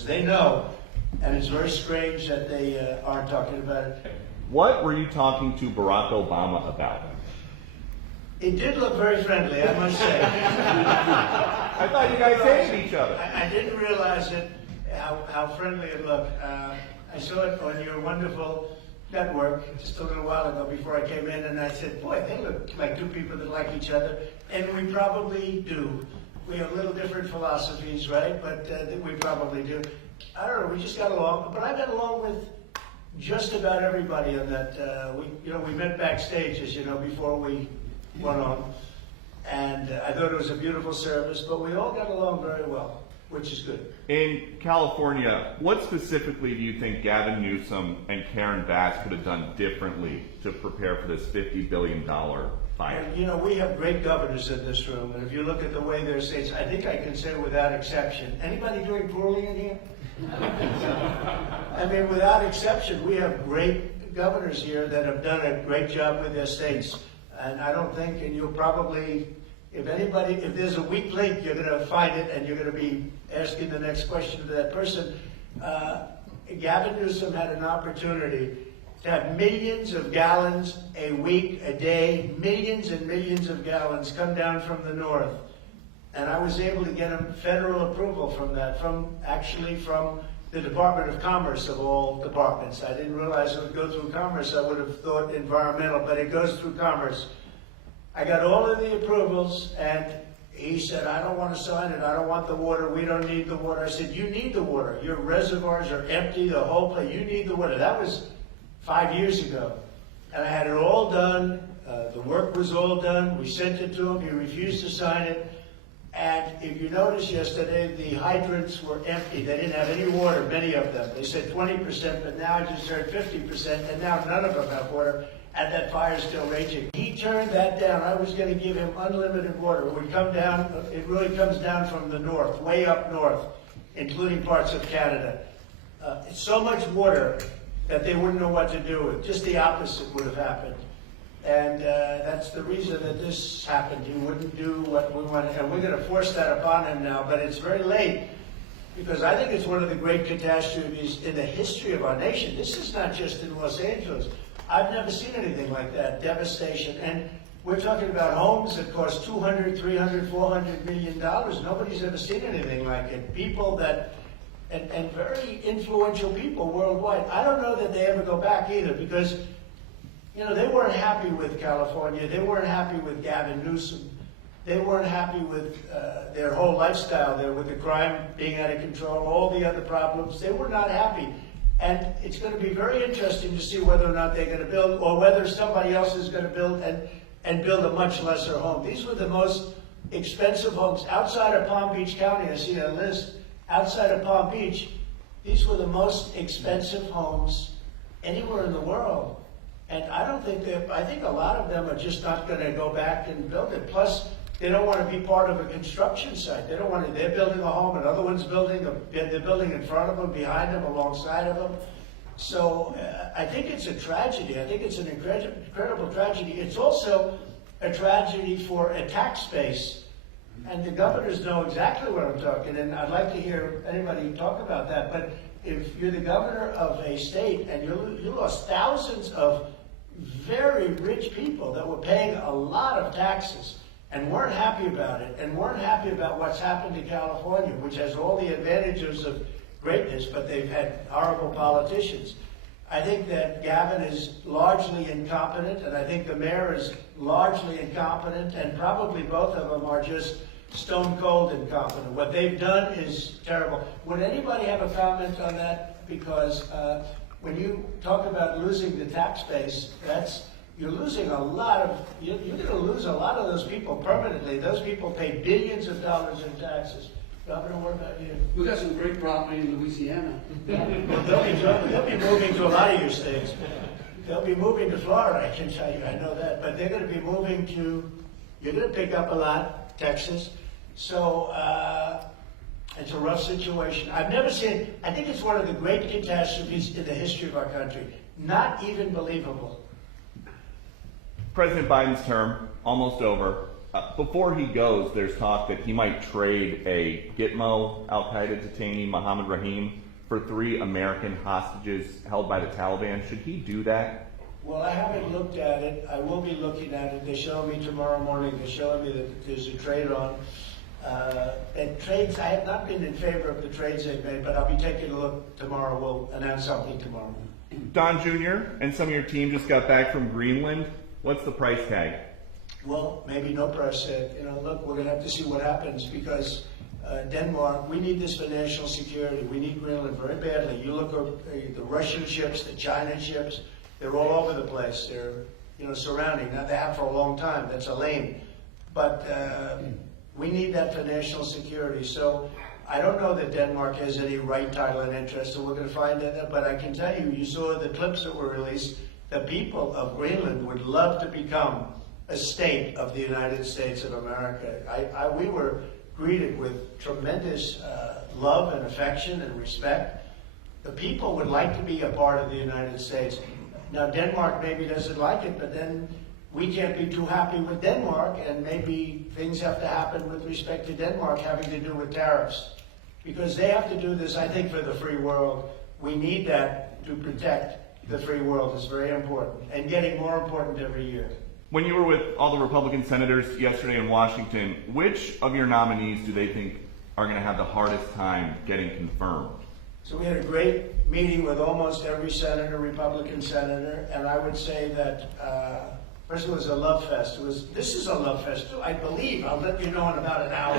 because they know, and it's very strange that they aren't talking about it. What were you talking to Barack Obama about? It did look very friendly, I must say. I thought you guys hated each other. I didn't realize it, how friendly it looked. I saw it on your wonderful network just a little while ago before I came in, and I said, boy, they look like two people that like each other. And we probably do. We have little different philosophies, right? But we probably do. I don't know, we just got along. But I got along with just about everybody on that. We met backstage, as you know, before we went on. And I thought it was a beautiful service, but we all got along very well, which is good. In California, what specifically do you think Gavin Newsom and Karen Bass could have done differently to prepare for this $50 billion fire? You know, we have great governors in this room, and if you look at the way their states, I think I can say without exception. Anybody doing poorly in here? I mean, without exception, we have great governors here that have done a great job with their states. And I don't think, and you'll probably, if there's a weak link, you're going to find it, and you're going to be asking the next question to that person. Gavin Newsom had an opportunity to have millions of gallons a week, a day, millions and millions of gallons come down from the north. And I was able to get him federal approval from that, from the Department of Commerce of all departments. I didn't realize it would go through Commerce. I would have thought environmental, but it goes through Commerce. I got all of the approvals, and he said, I don't want to sign it. I don't want the water. We don't need the water. I said, you need the water. Your reservoirs are empty, the whole place. You need the water. That was 5 years ago. And I had it all done. The work was all done. We sent it to him. He refused to sign it. And if you noticed yesterday, the hydrants were empty. They didn't have any water, many of them. They said 20%, but now I just heard 50%, and now none of them have water, and that fire's still raging. He turned that down. I was going to give him unlimited water. It would come down, it really comes down from the north, way up north, including parts of Canada. It's so much water that they wouldn't know what to do with. Just the opposite would have happened. And that's the reason that this happened. He wouldn't do what we wanted, and we're going to force that upon him now. But it's very late, because I think it's one of the great catastrophes in the history of our nation. This is not just in Los Angeles. I've never seen anything like that, devastation. And we're talking about homes that cost $200, $300, $400 million. Nobody's ever seen anything like it. People that, and very influential people worldwide. I don't know that they ever go back either, because they weren't happy with California. They weren't happy with Gavin Newsom. They weren't happy with their whole lifestyle there, with the crime being out of control, all the other problems. They were not happy. And it's going to be very interesting to see whether or not they're going to build, or whether somebody else is going to build and build a much lesser home. These were the most expensive homes. Outside of Palm Beach County, I see a list, outside of Palm Beach, these were the most expensive homes anywhere in the world. And I think a lot of them are just not going to go back and build it. Plus, they don't want to be part of a construction site. They don't want to, they're building a home, another one's building, they're building in front of them, behind them, alongside of them. So I think it's a tragedy. I think it's an incredible tragedy. It's also a tragedy for a tax base. And the governors know exactly what I'm talking, and I'd like to hear anybody talk about that. But if you're the governor of a state and you lost thousands of very rich people that were paying a lot of taxes and weren't happy about it, and weren't happy about what's happened to California, which has all the advantages of greatness, but they've had horrible politicians. I think that Gavin is largely incompetent, and I think the mayor is largely incompetent, and probably both of them are just stone cold incompetent. What they've done is terrible. Would anybody have a comment on that? Because when you talk about losing the tax base, you're losing a lot of, you're going to lose a lot of those people permanently. Those people pay billions of dollars in taxes. Governor, what about you? We got some great property in Louisiana. Well, they'll be moving to a lot of your states. They'll be moving to Florida, I can tell you, I know that. But they're going to be moving to, you're going to pick up a lot, Texas. So it's a rough situation. I've never seen, I think it's one of the great catastrophes in the history of our country. Not even believable. President Biden's term, almost over. Before he goes, there's talk that he might trade a Gitmo al-Qaeda detainee, Mohammed Rahim, for 3 American hostages held by the Taliban. Should he do that? Well, I haven't looked at it. I will be looking at it. They're showing me tomorrow morning. They're showing me that there's a trade on. And trades, I have not been in favor of the trades they've made, but I'll be taking a look tomorrow. We'll announce something tomorrow. Don Jr. and some of your team just got back from Greenland. What's the price tag? Well, maybe no price tag. Look, we're going to have to see what happens because Denmark, we need this for national security. We need Greenland very badly. You look at the Russian ships, the China ships, they're all over the place. They're, surrounding. Now, they have for a long time. That's a lane. But we need that for national security. So I don't know that Denmark has any right, title, and interest, so we're going to find that. But I can tell you, you saw the clips that were released. The people of Greenland would love to become a state of the United States of America. We were greeted with tremendous love and affection and respect. The people would like to be a part of the United States. Now, Denmark maybe doesn't like it, but then we can't be too happy with Denmark, and maybe things have to happen with respect to Denmark having to do with tariffs. Because they have to do this, I think, for the free world. We need that to protect the free world. It's very important, and getting more important every year. When you were with all the Republican senators yesterday in Washington, which of your nominees do they think are going to have the hardest time getting confirmed? So we had a great meeting with almost every senator, Republican senator, and I would say that first it was a love fest. This is a love fest too, I believe. I'll let you know in about an hour.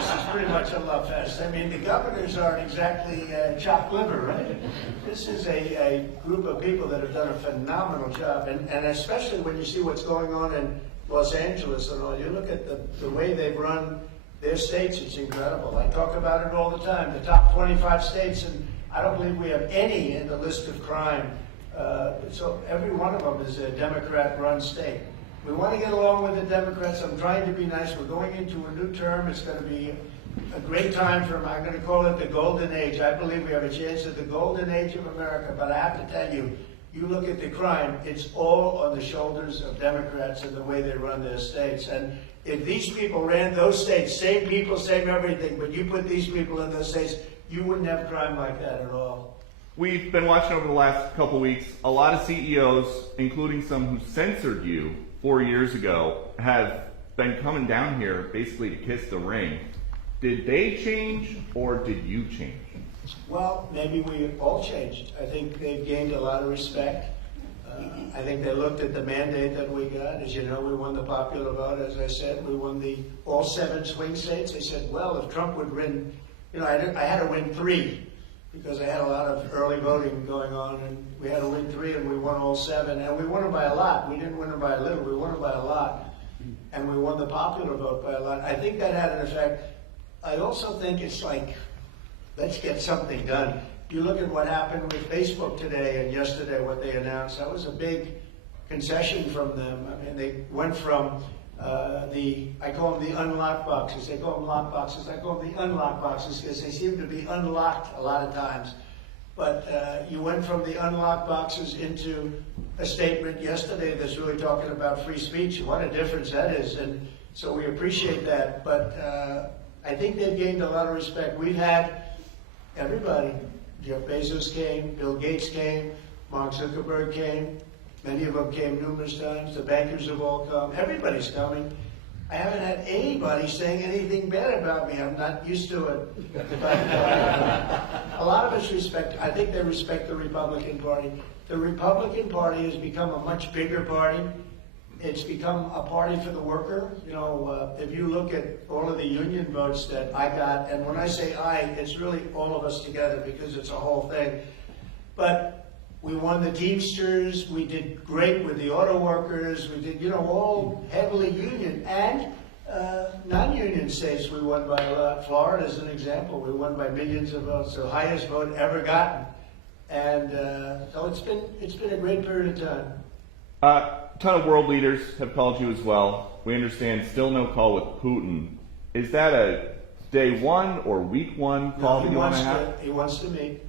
This is pretty much a love fest. I mean, the governors aren't exactly chopped liver, right? This is a group of people that have done a phenomenal job, and especially when you see what's going on in Los Angeles and all. You look at the way they've run their states, it's incredible. I talk about it all the time. The top 25 states, and I don't believe we have any in the list of crime. So every one of them is a Democrat-run state. We want to get along with the Democrats. I'm trying to be nice. We're going into a new term. It's going to be a great time for, I'm going to call it the golden age. I believe we have a chance at the golden age of America. But I have to tell you, you look at the crime, it's all on the shoulders of Democrats and the way they run their states. And if these people ran those states, same people, same everything, but you put these people in those states, you wouldn't have crime like that at all. We've been watching over the last couple weeks, a lot of CEOs, including some who censored you 4 years ago, have been coming down here basically to kiss the ring. Did they change or did you change? Well, maybe we all changed. I think they've gained a lot of respect. I think they looked at the mandate that we got. As you know, we won the popular vote, as I said. We won all 7 swing states. They said, well, if Trump would win, I had to win 3 because I had a lot of early voting going on, and we had to win 3, and we won all 7. And we won them by a lot. We didn't win them by a little. We won them by a lot. And we won the popular vote by a lot. I think that had an effect. I also think it's like, let's get something done. You look at what happened with Facebook today and yesterday, what they announced. That was a big concession from them. I mean, they went from I call them the unlocked boxes. They call them lock boxes. I call them the unlocked boxes because they seem to be unlocked a lot of times. But you went from the unlocked boxes into a statement yesterday that's really talking about free speech. What a difference that is. And so we appreciate that. But I think they've gained a lot of respect. We've had everybody. Jeff Bezos came, Bill Gates came, Mark Zuckerberg came. Many of them came numerous times. The bankers have all come. Everybody's coming. I haven't had anybody saying anything bad about me. I'm not used to it. But a lot of us respect, I think they respect the Republican Party. The Republican Party has become a much bigger party. It's become a party for the worker. If you look at all of the union votes that I got, and when I say I, it's really all of us together because it's a whole thing. But we won the Teamsters. We did great with the auto workers. We did, all heavily union. And non-union states we won by a lot. Florida is an example. We won by millions of votes, the highest vote ever gotten. And so it's been a great period of time. A ton of world leaders have called you as well. We understand still no call with Putin. Is that a day 1 or week 1 call that you want to have? He wants to meet,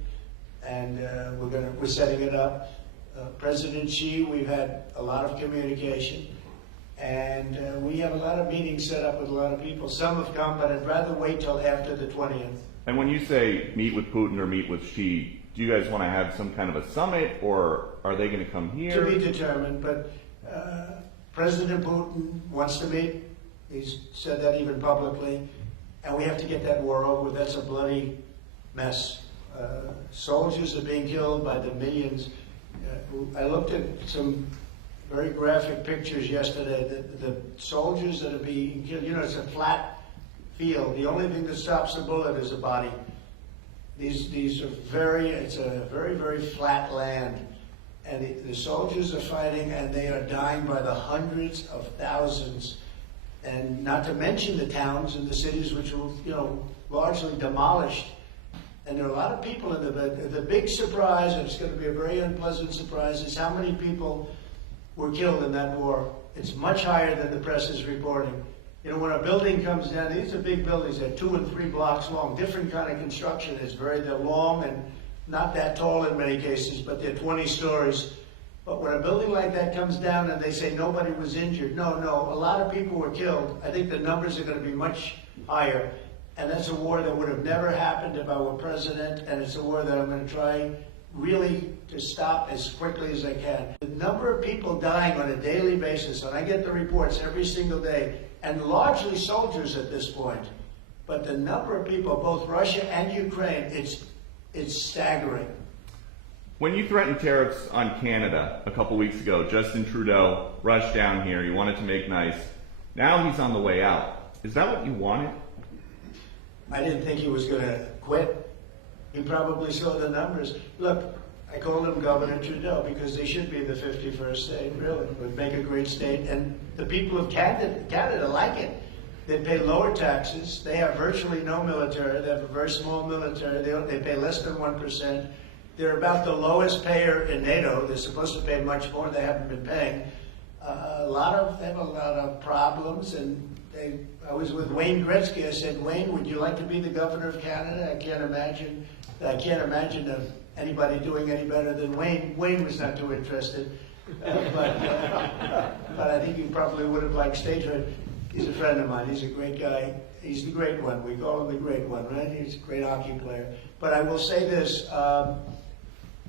and we're setting it up. President Xi, we've had a lot of communication. And we have a lot of meetings set up with a lot of people. Some have come, but I'd rather wait till after the 20th. And when you say meet with Putin or meet with Xi, do you guys want to have some kind of a summit, or are they going to come here? To be determined, but President Putin wants to meet. He's said that even publicly. And we have to get that war over with. That's a bloody mess. Soldiers are being killed by the millions. I looked at some very graphic pictures yesterday. The soldiers that are being killed, you know, it's a flat field. The only thing that stops the bullet is a body. These are it's a very, very flat land. And the soldiers are fighting, and they are dying by the hundreds of thousands. And not to mention the towns and the cities which were, you know, largely demolished. And there are a lot of people in the big surprise, and it's going to be a very unpleasant surprise, is how many people were killed in that war. It's much higher than the press is reporting. You know, when a building comes down, these are big buildings, they're 2 and 3 blocks long, different kind of construction. They're long and not that tall in many cases, but they're 20 stories. But when a building like that comes down and they say nobody was injured, no, a lot of people were killed. I think the numbers are going to be much higher. And that's a war that would have never happened if I were president, and it's a war that I'm going to try really to stop as quickly as I can. The number of people dying on a daily basis, and I get the reports every single day, and largely soldiers at this point, but the number of people, both Russia and Ukraine, it's staggering. When you threatened tariffs on Canada a couple weeks ago, Justin Trudeau rushed down here. He wanted to make nice. Now he's on the way out. Is that what you wanted? I didn't think he was going to quit. He probably saw the numbers. Look, I called him Governor Trudeau because they should be the 51st state, really. It would make a great state. And the people of Canada like it. They pay lower taxes. They have virtually no military. They have a very small military. They pay less than 1%. They're about the lowest payer in NATO. They're supposed to pay much more. They haven't been paying. They have a lot of problems. And I was with Wayne Gretzky. I said, Wayne, would you like to be the governor of Canada? I can't imagine anybody doing any better than Wayne. Wayne was not too interested. But I think he probably would have liked stage right. He's a friend of mine. He's a great guy. He's the great one. We call him the great one, right? He's a great hockey player. But I will say this.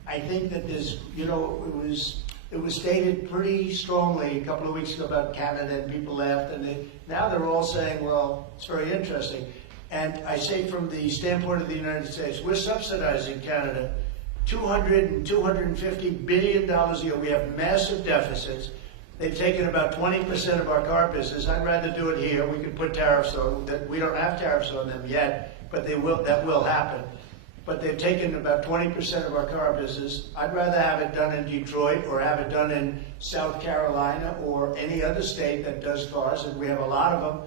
I think that this, you know, it was stated pretty strongly a couple of weeks ago about Canada, and people laughed, and now they're all saying, well, it's very interesting. And I say from the standpoint of the United States, we're subsidizing Canada $200 and $250 billion a year. We have massive deficits. They've taken about 20% of our car business. I'd rather do it here. We could put tariffs on that. We don't have tariffs on them yet, but that will happen. But they've taken about 20% of our car business. I'd rather have it done in Detroit or have it done in South Carolina or any other state that does cars, and we have a lot of them.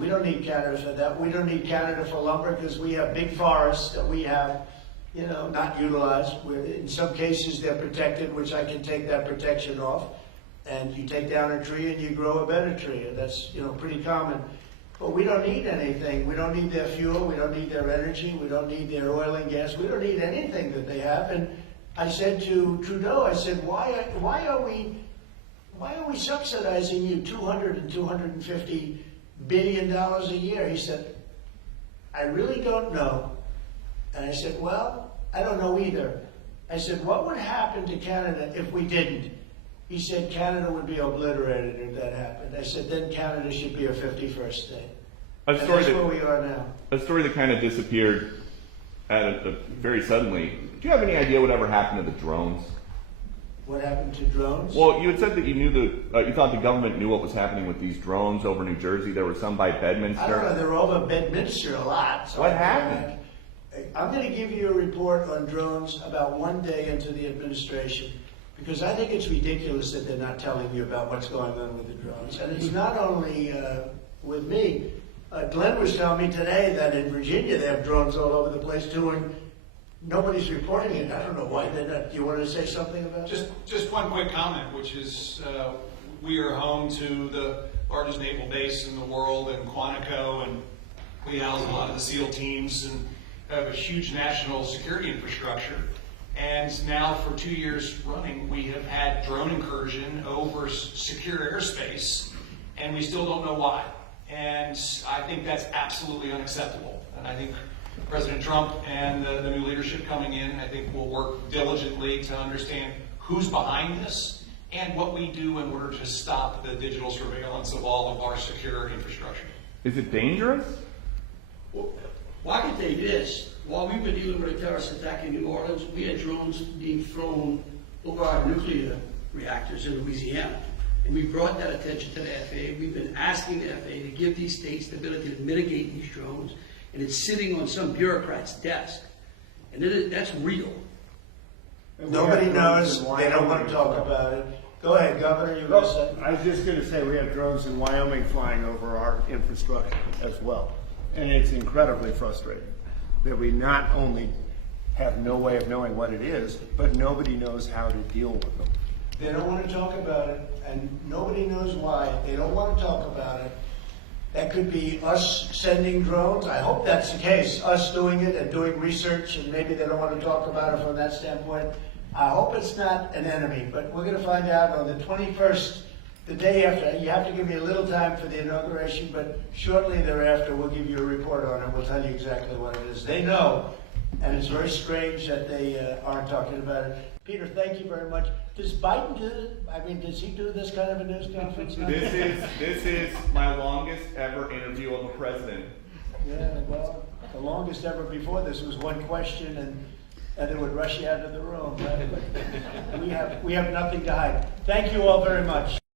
We don't need Canada for that. We don't need Canada for lumber because we have big forests that we have, you know, not utilized. In some cases, they're protected, which I can take that protection off. And you take down a tree and you grow a better tree. And that's, you know, pretty common. But we don't need anything. We don't need their fuel. We don't need their energy. We don't need their oil and gas. We don't need anything that they have. And I said to Trudeau, I said, why are we subsidizing you $200 and $250 billion a year? He said, I really don't know. And I said, well, I don't know either. I said, what would happen to Canada if we didn't? He said Canada would be obliterated if that happened. I said, then Canada should be a 51st state. And that's where we are now. A story that kind of disappeared very suddenly. Do you have any idea whatever happened to the drones? What happened to drones? Well, you had said that you thought the government knew what was happening with these drones over New Jersey. There were some by Bedminster. I don't know. They're over Bedminster a lot. So what happened? I'm going to give you a report on drones about one day into the administration. Because I think it's ridiculous that they're not telling you about what's going on with the drones. And it's not only with me. Glenn was telling me today that in Virginia they have drones all over the place too, and nobody's reporting it. I don't know why they're not. Do you want to say something about that? Just one quick comment, which is we are home to the largest naval base in the world in Quantico, and we house a lot of the SEAL teams and have a huge national security infrastructure. And now for 2 years running, we have had drone incursion over secure airspace and we still don't know why. And I think that's absolutely unacceptable. And I think President Trump and the new leadership coming in, I think will work diligently to understand who's behind this and what we do in order to stop the digital surveillance of all of our secure infrastructure. Is it dangerous? Well, I can tell you this, while we were dealing with a terrorist attack in New Orleans, we had drones being thrown over our nuclear reactors in Louisiana. And we brought that attention to the FAA. We've been asking the FAA to give these states the ability to mitigate these drones, and it's sitting on some bureaucrat's desk. And that's real. Nobody knows, they don't want to talk about it. Go ahead, Governor, you were going to say? I was just going to say, we have drones in Wyoming flying over our infrastructure as well. And it's incredibly frustrating that we not only have no way of knowing what it is, but nobody knows how to deal with them. They don't want to talk about it, and nobody knows why. They don't want to talk about it. That could be us sending drones. I hope that's the case, us doing it and doing research, and maybe they don't want to talk about it from that standpoint. I hope it's not an enemy, but we're going to find out on the 21st, the day after. You have to give me a little time for the inauguration, but shortly thereafter we'll give you a report on it. We'll tell you exactly what it is. They know, and it's very strange that they aren't talking about it. Peter, thank you very much. Does Biden do it? I mean, does he do this kind of a news conference? This is my longest ever interview of a president. Yeah, well, the longest ever before this was one question, and it would rush you out of the room. Right? But we have nothing to hide. Thank you all very much.